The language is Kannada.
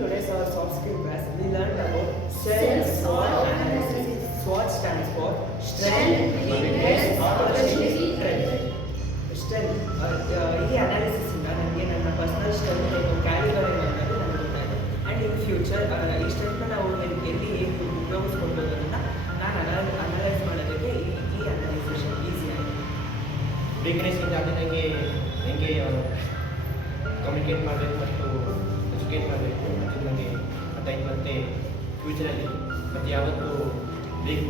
today's our soft skill class, we learned about self-SWOT analysis. SWOT stands for strength, weakness, opportunity, threat. Strength ಈ ಅನಾಲಿಸಿಸಿಂದ ನನಗೆ ನನ್ನ ಪರ್ಸನಲ್ ಸ್ಟ್ರೆಂತ್ ಏನು ಕ್ಯಾಲಿಬರ್ ಏನು ಅನ್ನೋದು ನನಗೆ ಗೊತ್ತಾಯಿತು. ಆ್ಯಂಡ್ ಇನ್ ಫ್ಯೂಚರ್ ಈ ಸ್ಟ್ರೆಂತ್ನ ನಾವು ಎಲ್ಲಿ ಹೇಗೆ ಉಪಯೋಗಿಸ್ಕೊಳ್ಬೋದು ಅಂತ ನಾನು ಅನಲೈಸ್ ಮಾಡೋದಕ್ಕೆ ಈ ಅನಾಲಿಸೇಷನ್ ಈಸಿ ಆಯಿತು. ವೀಕ್ನೆಸ್ಸಿಂದ ಅದಕ್ಕೆ ಹೆಂಗೆ ಕಮ್ಯುನಿಕೇಟ್ ಮಾಡಬೇಕು ಮತ್ತು ಎಜುಕೇಟ್ ಮಾಡಬೇಕು ಮತ್ತು ನನಗೆ ಗೊತ್ತಾಯ್ತು. ಮತ್ತು ಫ್ಯೂಚರಲ್ಲಿ ಮತ್ತು ಯಾವತ್ತೂ ಬ್ರೇಕ್